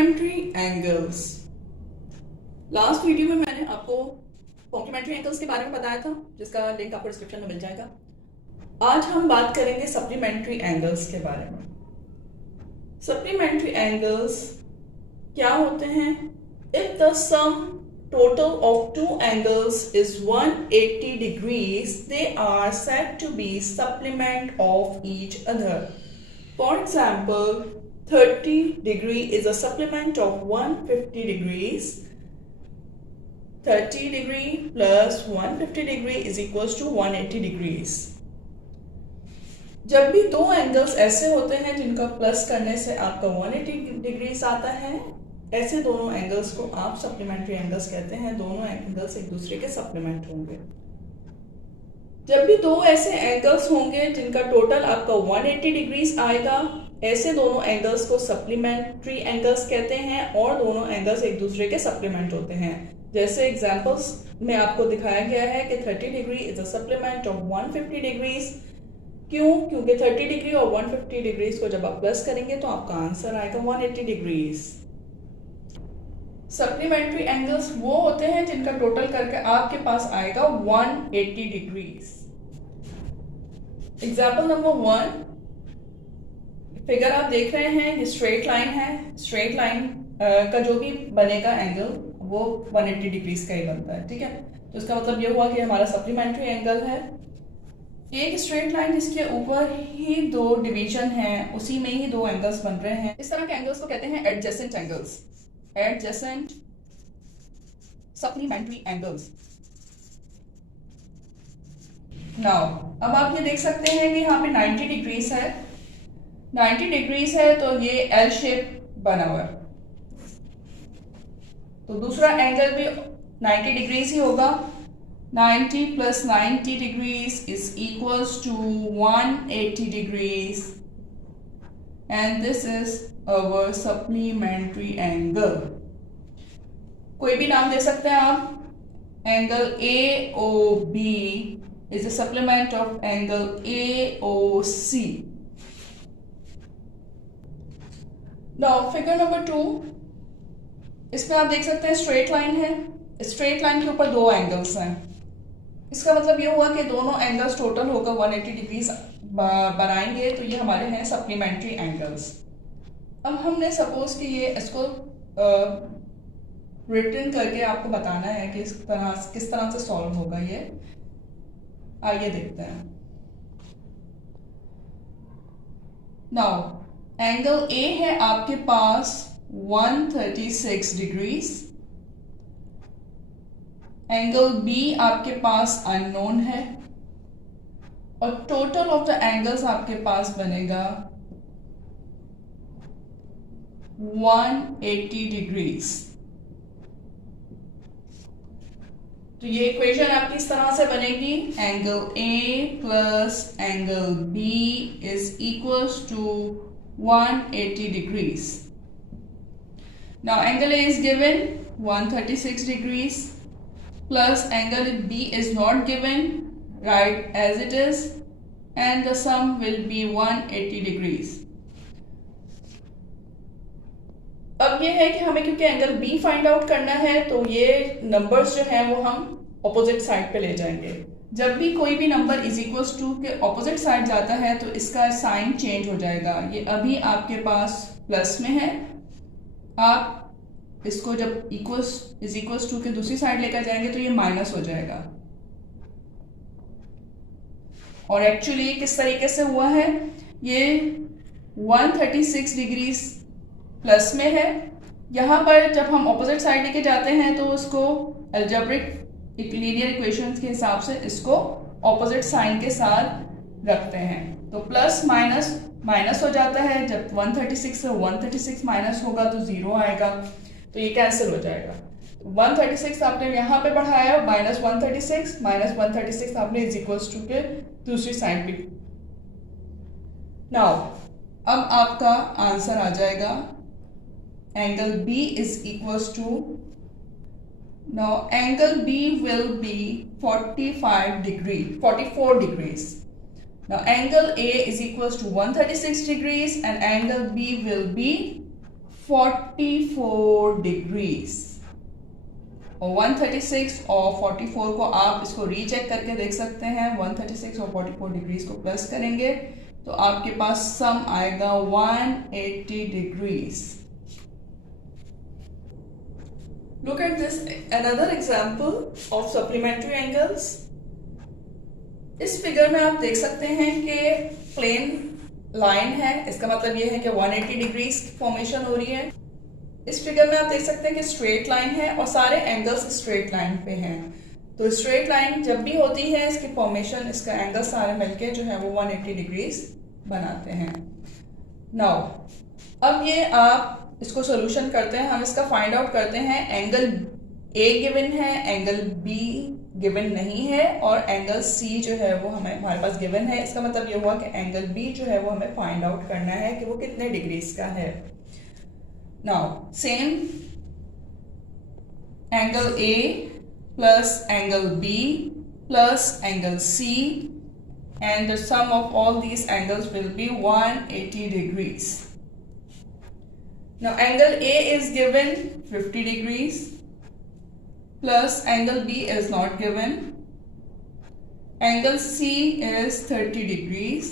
Supplementary angles. Last video में मैंने आपको कॉम्प्लीमेंट्री एंगल्स के बारे में बताया था, जिसका लिंक आपको डिस्क्रिप्शन में मिल जाएगा। आज हम बात करेंगे सप्लीमेंट्री एंगल्स के बारे में। सप्लीमेंट्री एंगल्स क्या होते हैं? If the sum total of two angles is 180 degrees, they are said to be supplement of each other. For example, 30 degree is a supplement of 150 degrees. 30 degree plus 150 degree is equals to 180 degrees. जब भी दो angles ऐसे होते हैं जिनका plus करने से आपका 180 डिग्रीज आता है, ऐसे दोनों एंगल्स को आप सप्लीमेंट्री एंगल्स कहते हैं। दोनों एंगल्स एक दूसरे के सप्लीमेंट होंगे। जब भी दो ऐसे एंगल्स होंगे जिनका टोटल आपका 180 डिग्रीज आएगा, ऐसे दोनों एंगल्स को सप्लीमेंट्री एंगल्स कहते हैं और दोनों एंगल्स एक दूसरे के सप्लीमेंट होते हैं। जैसे एग्जांपल्स में आपको दिखाया गया है कि 30 degree is a supplement of 150 degrees. क्यों? क्योंकि 30 डिग्री और 150 डिग्रीज को जब आप प्लस करेंगे तो आपका आंसर आएगा 180 डिग्रीज। सप्लीमेंट्री एंगल्स वो होते हैं जिनका टोटल करके आपके पास आएगा 180 डिग्रीज। एग्जाम्पल नंबर 1, फिगर आप देख रहे हैं, ये स्ट्रेट लाइन है। स्ट्रेट लाइन का जो भी बनेगा एंगल वो 180 डिग्रीज का ही बनता है, ठीक है। तो इसका मतलब ये हुआ कि हमारा सप्लीमेंट्री एंगल है एक स्ट्रेट लाइन जिसके ऊपर ही दो डिवीजन है, उसी में ही दो एंगल्स बन रहे हैं। इस तरह के एंगल्स को कहते हैं adjacent angles. Adjacent supplementary angles. Now अब आप ये देख सकते हैं कि यहाँ पे 90 डिग्रीज है। 90 डिग्रीज है तो ये एल शेप बना हुआ है, तो दूसरा एंगल भी 90 डिग्रीज ही होगा। 90 plus 90 degrees is equals to 180 degrees, and this is our supplementary angle. कोई भी नाम दे सकते हैं आप। Angle AOB is a supplement of angle AOC. Now figure number 2, इसमें आप देख सकते हैं स्ट्रेट लाइन है। स्ट्रेट लाइन के ऊपर दो एंगल्स हैं। इसका मतलब ये हुआ कि दोनों एंगल्स टोटल होकर 180 डिग्रीज बनाएंगे, तो ये हमारे हैं सप्लीमेंट्री एंगल्स। अब हमने सपोज कि ये इसको रिटर्न करके आपको बताना है कि किस तरह से सॉल्व होगा ये। आइए देखते हैं। नाउ एंगल ए है आपके पास 136 डिग्रीज। एंगल बी आपके पास अननोन है और टोटल ऑफ द एंगल्स आपके पास बनेगा 180 डिग्रीज। तो ये इक्वेशन आपकी इस तरह से बनेगी, angle A plus angle B is equals to 180 degrees. Now angle A is given 136 degrees plus angle B is not given, right as it is, and the sum will be 180 degrees. अब ये है कि हमें क्योंकि angle B find out करना है, तो ये नंबर्स जो हैं वो हम ऑपोजिट साइड पे ले जाएंगे। जब भी कोई भी नंबर इज इक्वल्स टू के ऑपोजिट साइड जाता है तो इसका साइन चेंज हो जाएगा। ये अभी आपके पास प्लस में है, आप इसको जब इज इक्वल्स टू के दूसरी साइड लेकर जाएंगे तो ये माइनस हो जाएगा। और एक्चुअली किस तरीके से हुआ है, ये 136 डिग्रीज प्लस में है। यहां पर जब हम ऑपोजिट साइड लेके जाते हैं तो उसको अलजेब्रिक लीनियर इक्वेशंस के हिसाब से इसको ऑपोजिट साइन के साथ रखते हैं, तो प्लस माइनस माइनस हो जाता है। जब 136 से 136 माइनस होगा तो 0 आएगा, तो ये कैंसिल हो जाएगा। 136 आपने यहाँ पे बढ़ाया, माइनस 136 आपने इज इक्वल्स टू के दूसरी साइड पे। नाउ अब आपका आंसर आ जाएगा angle B is equals to, now angle B will be 44 degrees. Now angle A is equals to 136 degrees and angle B will be 44 degrees. और 136 और 44 को आप इसको रीचेक करके देख सकते हैं। 136 और 44 डिग्रीज को प्लस करेंगे तो आपके पास सम आएगा 180 degrees. Look at this another example of supplementary angles. इस फिगर में आप देख सकते हैं कि प्लेन लाइन है, इसका मतलब ये है कि 180 डिग्रीज फॉर्मेशन हो रही है। इस फिगर में आप देख सकते हैं कि स्ट्रेट लाइन है और सारे एंगल्स स्ट्रेट लाइन पे हैं। तो स्ट्रेट लाइन जब भी होती है इसकी फॉर्मेशन, इसका एंगल सारे मिलके जो है वो 180 डिग्रीज बनाते हैं। नाउ अब ये आप इसको सोल्यूशन करते हैं, हम इसका फाइंड आउट करते हैं। एंगल ए गिवन है, एंगल बी गिवन नहीं है और एंगल सी जो है वो हमारे पास गिवन है। इसका मतलब ये हुआ कि एंगल बी जो है वो हमें फाइंड आउट करना है कि वो कितने डिग्रीज का है। Now same angle A plus angle B plus angle C and the sum of all these angles will be 180 degrees. Now angle A is given 50 degrees plus angle B is not given. Angle C is 30 degrees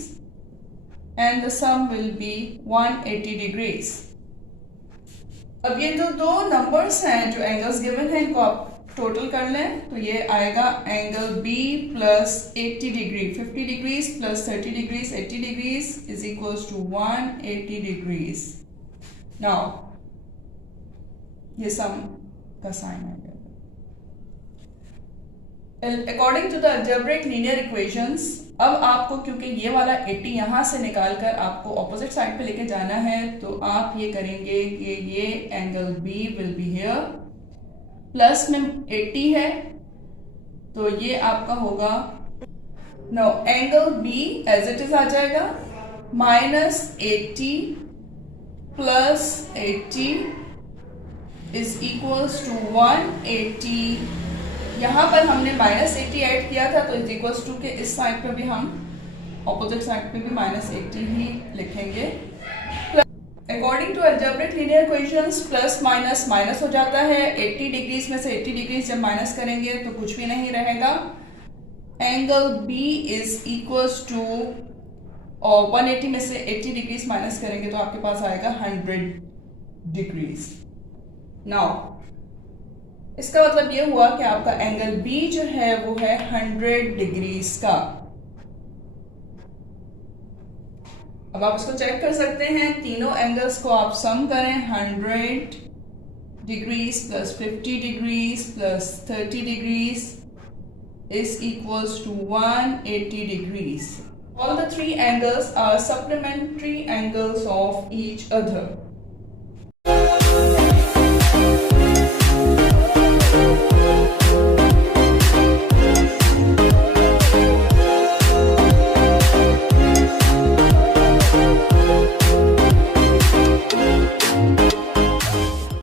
and the sum will be 180 degrees. अब ये जो दो numbers हैं जो angles given हैं इनको आप total कर लें तो ये आएगा angle B plus 80 degree, 50 degrees plus 30 degrees 80 degrees is equals to 180 degrees. Now ये सम का साइन आएगा। According to the algebraic linear equations, अब आपको क्योंकि ये वाला 80 यहां से निकालकर आपको ऑपोजिट साइड पे लेके जाना है तो आप ये करेंगे कि ये angle B will be here, plus में 80 है तो ये आपका होगा, no angle B as it is आ जाएगा minus 80 plus 80 is equals to 180। यहां पर हमने माइनस 80 ऐड किया था तो इज इक्वल्स टू के इस साइड पे भी हम ऑपोजिट साइड पे भी माइनस 80 ही लिखेंगे। According to algebraic linear equations plus minus minus हो जाता है। 80 डिग्रीज में से 80 डिग्रीज जब माइनस करेंगे तो कुछ भी नहीं रहेगा। Angle B is equals to, और 180 में से 80 डिग्रीज माइनस करेंगे तो आपके पास आएगा 100 डिग्रीज। नाउ इसका मतलब ये हुआ कि आपका एंगल B जो है वो है 100 डिग्रीज का। अब आप इसको चेक कर सकते हैं, तीनों एंगल्स को आप सम करें, 100 degrees plus 50 degrees plus 30 degrees is equals to 180 degrees. All the three angles are supplementary angles of each other.